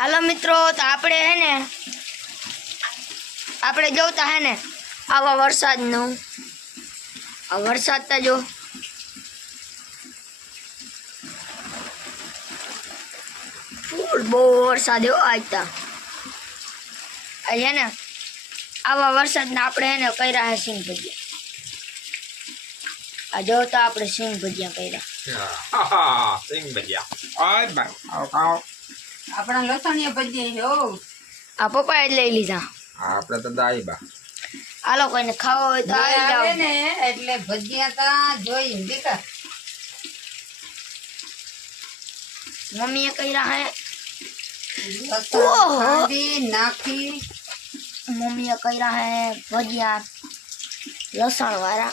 Hello मित्रों, तो आपणे है ने आपणे जोता है ने आवा वरसादनु आ वरसाद तो जो फूल बहुत वरसाद हो आज तो है ने आवा वरसाद ने आपणे है ने कर्या है सिंग भजिया। आ जो तो आपणे सिंग भजिया कर्या सिंग भजिया ओय भाई आओ આપણા લસણિયા ભજીયા હો आ पप्पा लई लीधा આપણે તો દાઈ બા आलो कोई ने खाओ हो तो आई जाओ આવે ને એટલે ભજીયા તા જોઈ દીકા मम्मी ये कर्या है લસણ ઓહો. ખાંડી નાખી मम्मी ये कर्या है भजिया लसण वाला।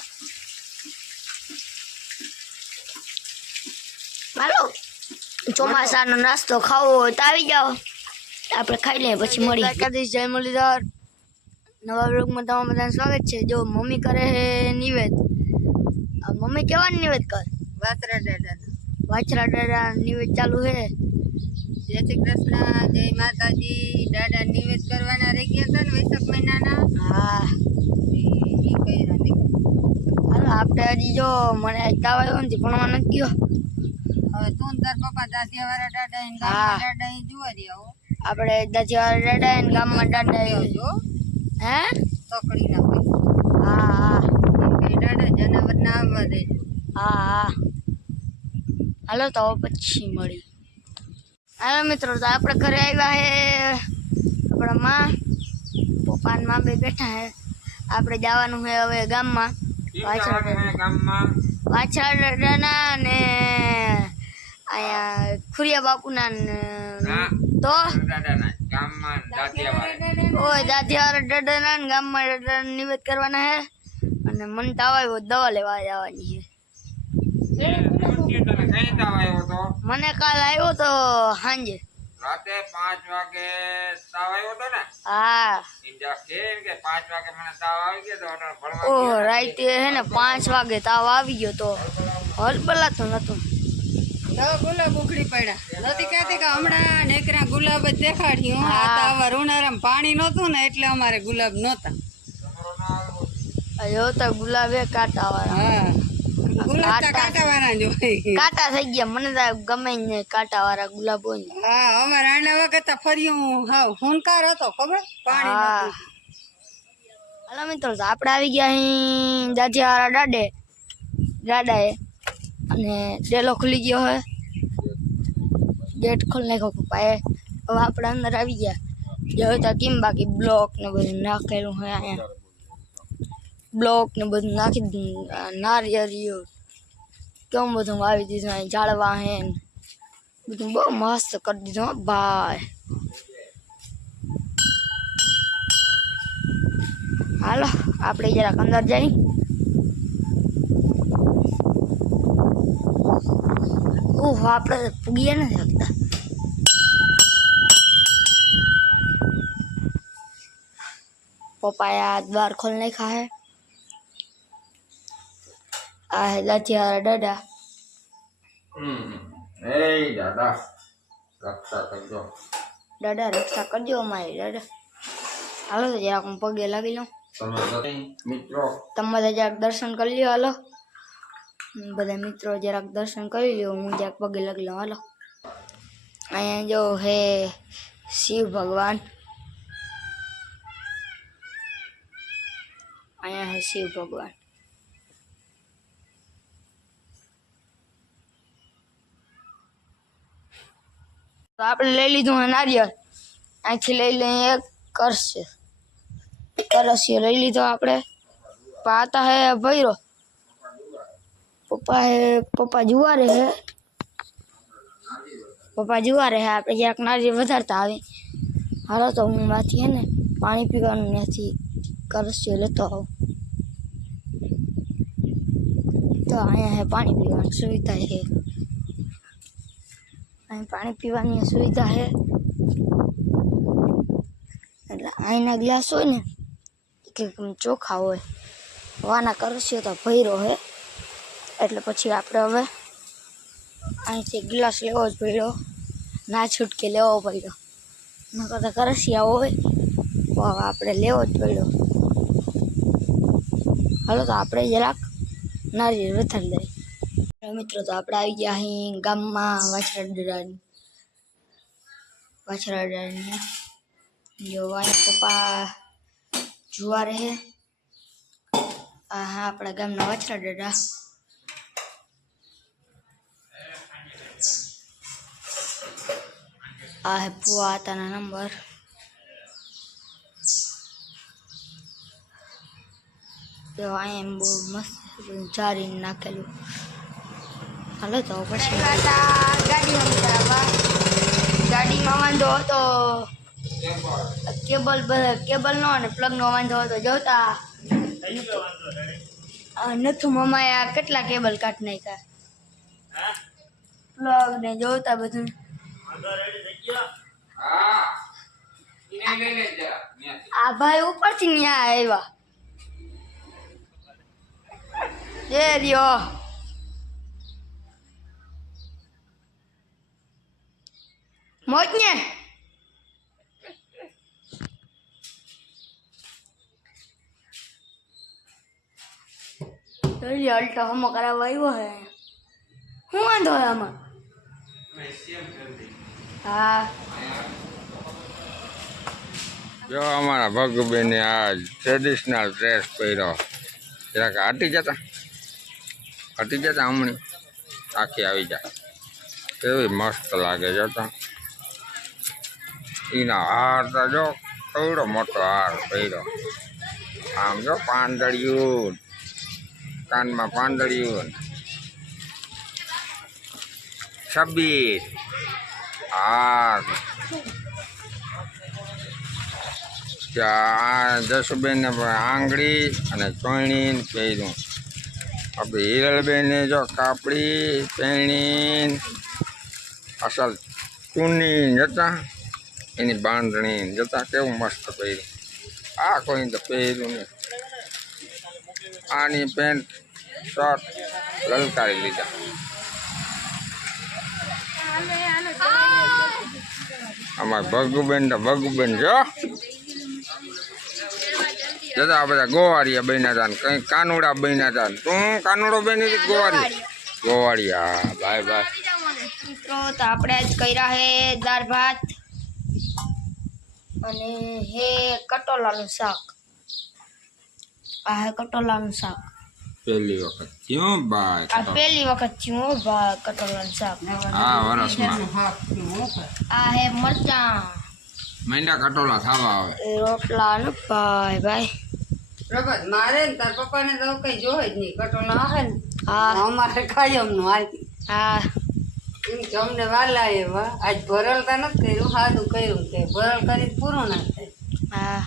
हालो ચોમાસાનો નાસ્તો ખાવો હોય તો આવી જાઓ, આપણે ખાઈ લઈએ પછી મળી દ્વારકાધીશ જય મુરલીધર નવા વ્લોગમાં તમારું બધાનું સ્વાગત છે। જો મમ્મી કરે છે નિવેદ, મમ્મી કેવાનું નિવેદ કરે? વાસરા દાદા વાછરા દાદા નિવેદ ચાલુ છે। જય શ્રી કૃષ્ણ જય માતાજી। દાદા નિવેદ કરવાના રહી ગયા હતા ને વૈશાખ મહિનાના હા ઈ કર્યા દીકા। હાલો આપણે હજી જો મને તાવ આવ્યો નથી, ભણવા નથી ગયો। હવે તું ને તાર પપ્પા દાદિયાવાળા દાદા ને હા. ગામના દાદા ઈ જોવા રહ્યા હો આપણે દાદીવાળા દાદા ને ગામમાં દાદા જો હે તકડી ના હોય હા હા કઈ દાદા જનાવર ના આવવા દેજો। હા હા હાલો તો પછી મળી। હાલો મિત્રો, તો આપણે ઘરે આવ્યા હે, આપણા માં પપ્પા ને માં બે બેઠા હે। આપણે જવાનું છે હવે ગામમાં ગામમાં વાછરા દાદાના ને અહીંયા ખુરિયા બાપુના ને તો દાદાના ગામમાં દાદિયાવાળા ઓય દાદીવાળા દાદાના ને ગામમાં દાદાને નિવેદ કરવાના હે। અને મને તાવ આવ્યો, દવા લેવા જવાની છે। તને કઈ તાવ આવ્યો તો મને કાલ આવ્યો તો સાંજે રાતે 5 વાગે તાવ આવ્યો તો ને હા ઇન્જા કેમ કે 5 વાગે મને તાવ આવી ગયો તો અટાણે ભણવા ઓહ ગયો ને. રાતે હે ને 5 વાગે તાવ આવી ગયો તો હલબલાતું નતું। તો ગુલાબ ઉખડી પડ્યા નથી કહેતી કે હમણાં નેકરા ગુલાબ જ દેખાડ્યું હા. આ તો આવા ઉનાળામાં પાણી નહોતું ને એટલે અમારે ગુલાબ નહોતા। જો તો ગુલાબે કાંટા વાળા હા ગુલાબ તો કાંટાવાળા જ હોય। કાંટા થઈ ગયા, મને તો ગમે જ નહીં કાંટા વાળા ગુલાબ હોય ને। હા અમારે આના વખત ફર્યું હા હુંકાર હતો ખબર પાણી હા નહોતું। હાલો મિત્રો, તો આપણે આવી ગયા અહીં દાદીવાળા દાદાએ અને ડેલો ખુલી ગયો હે, ગેટ ખોલી નાખ્યો પપ્પાએ। હવે આપણે અંદર આવી ગયા। જો તો કેમ બાકી બ્લોક ને બધું નાખેલું હે, અહીંયા બ્લોક ને બધું નાખી દીધું, નારિયેળિયું કેવું બધું વાવી દીધું, અહીં ઝાડવા હે ને બધું બહુ મસ્ત કરી દીધું હો ભાઈ। હાલો આપણે જરાક અંદર જઈ। ઓહ આપણે પૂગીએ નથી શકતા। પપ્પાએ આ દ્વાર ખોલી નાખ્યા હે। આ હે દાદીવાળા દાદા। એ દાદા રક્ષા કરજો દાદા રક્ષા કરજો અમારી દાદા। હાલો તો જરાક હું પગે લાગી લઉં, તમે મિત્રો તમે બધા જરાક દર્શન કરી લ્યો। હાલો બધા મિત્રો જરાક દર્શન કરી લ્યો, હું જરાક પગે લાગી લઉં। હાલો અહીંયા જો હે શિવ ભગવાન, અહીંયા હે શિવ ભગવાન। તો આપણે લઈ લીધું હે નારિયેળ, અહીંથી લઈ લઈએ એક કરસ્ય લઈ લીધો આપણે। પાતા હે ભૈરો, પપ્પા જુવારે હે, આપણે જરાક નારિયેળ વધારતા આવી। હાલો તો હું માંથી હે ને પાણી પીવાનું ત્યાંથી કરસ્ય લેતો આવું। તો અહીંયા હે પાણી પીવાની સુવિધા છે, અહીં પાણી પીવાની સુવિધા છે। એટલે અહીંના ગ્લાસ હોય ને કે ચોખ્ખા હોય, વાના કરસ્યો તો ભૈરો હે એટલે પછી આપણે હવે અહીંથી ગ્લાસ લેવો જ પડ્યો, ના છૂટકે લેવો પડ્યો। નકર તો કરસિયા હોય તો હવે આપણે લેવો જ પડ્યો. હાલો તો આપણે જરાક નારિયેળ વધારી દઈએ. મિત્રો તો આપણે આવી ગયા અહીં ગામમાં વાછરાડાની જો વાય પપ્પા જુવાર હે. હા આપણા ગામના વાછરાડા. આ હે ફુવા આતાના નંબર. તો અહીંયા બહુ મસ્ત જારીને નાખેલું. હાલો તો પછી ગાડીમાં વાંધો હતો, કેબલનો અને પ્લગનો વાંધો હતો. જોતા નથુ મમાએ આ કેટલા કેબલ કાઢ નાખ્યા પ્લગ ને જોતા બધું. આ ભાઈ ઉપરથી ન્યા આવ્યા જે રહ્યો. મોજ ને અલ્ટો હમો કરાવવા આવ્યો હે. શું વાંધો હોય આમાં? હા જો અમારા ભગુબેને આ ટ્રેડિશનલ ડ્રેસ પહેર્યો. જરાક હટી જતા હમણાં આખી આવી જાય. કેવી મસ્ત લાગે જોતા. એના હાર તો જો કેવડો મોટો હાર પહેર્યો. આમ જો પાંદડિયું, કાનમાં પાંદડિયું, 26 હાર. જસુબેનને આંગળી અને ચોણી પહેર્યું. આપણે હિરલબેને જો કાપડી પહેણી, અસલ ચૂની જતા, એની બાંધણી જતા કેવું મસ્ત પહેર્યું. આ કોઈ તો પહેર્યું નહીં. આની પેન્ટ શર્ટ લલકારી લીધા. અમારા ભગુબેન તો ભગુબેન જો જતા આ બધા ગોવાળિયા બન્યા હતા ને કંઈ કાનુડા બન્યા હતા. તું કાનુડો બની હતી ગોવાળી? હા બાય બાય. મિત્રો તો આપણે આજ કર્યા હે દાળ ભાત અને હે કટોલાનું શાક. આ હે કટોલાનું શાક. પહેલી વખત ક્યું બાય? આ પહેલી વખત થયું હો ભા કટોલાનું શાક. હા વરસમાં આ હે મરચાં. મહિના કટોલા ખાવા આવે. રોટલા ને ભાઈ ભાઈ. પ્રભાત મારે ને તાર પપ્પાને તો કઈ જોવે જ નહીં. કટોલા આવે ને હા અમારે કાયમનું હાલતી. હા એમ કે અમને વાલા એવા આજ ભરલતા નથી કર્યું, સાદું કર્યું તે ભરલ કરી પૂરું ના થાય. હા